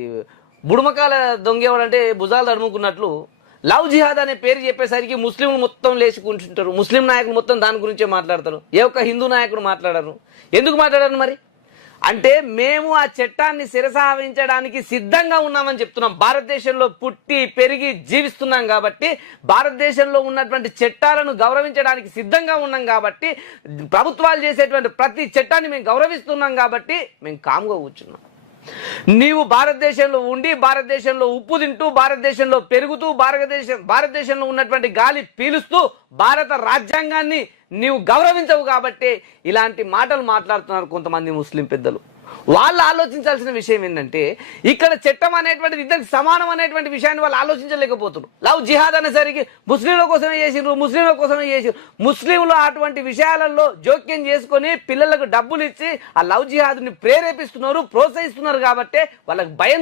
ఈ బుడమకాల దొంగేవాడంటే భుజాలు తడుముకున్నట్లు లవ్ జిహాద్ అనే పేరు చెప్పేసరికి ముస్లింలు మొత్తం లేచి కూర్చుంటారు. ముస్లిం నాయకులు మొత్తం దాని గురించే మాట్లాడతారు. ఏ ఒక్క హిందూ నాయకుడు మాట్లాడరు. ఎందుకు మాట్లాడారు మరి? అంటే మేము ఆ చట్టాన్ని శిరసావించడానికి సిద్ధంగా ఉన్నామని చెప్తున్నాం. భారతదేశంలో పుట్టి పెరిగి జీవిస్తున్నాం కాబట్టి, భారతదేశంలో ఉన్నటువంటి చట్టాలను గౌరవించడానికి సిద్ధంగా ఉన్నాం కాబట్టి, ప్రభుత్వాలు చేసేటువంటి ప్రతి చట్టాన్ని మేము గౌరవిస్తున్నాం కాబట్టి మేము కామ్గా కూర్చున్నాం. నీవు భారతదేశంలో ఉండి, భారతదేశంలో ఉప్పు తింటూ, భారతదేశంలో పెరుగుతూ, భారతదేశంలో ఉన్నటువంటి గాలి పీలుస్తూ భారత రాజ్యాంగాన్ని నీవు గౌరవించవు కాబట్టి ఇలాంటి మాటలు మాట్లాడుతున్నారు కొంతమంది ముస్లిం పెద్దలు. వాళ్ళు ఆలోచించాల్సిన విషయం ఏంటంటే, ఇక్కడ చట్టం అనేటువంటిది ఇద్దరికి సమానం అనేటువంటి విషయాన్ని వాళ్ళు ఆలోచించలేకపోతున్నారు. లవ్ జిహాద్ అనేసరికి ముస్లింల కోసమే చేసిర్రు, ముస్లింల కోసమే చేసిర్రు. ముస్లింలు అటువంటి విషయాలలో జోక్యం చేసుకొని పిల్లలకు డబ్బులు ఇచ్చి ఆ లవ్ జిహాద్ని ప్రేరేపిస్తున్నారు, ప్రోత్సహిస్తున్నారు కాబట్టి వాళ్ళకి భయం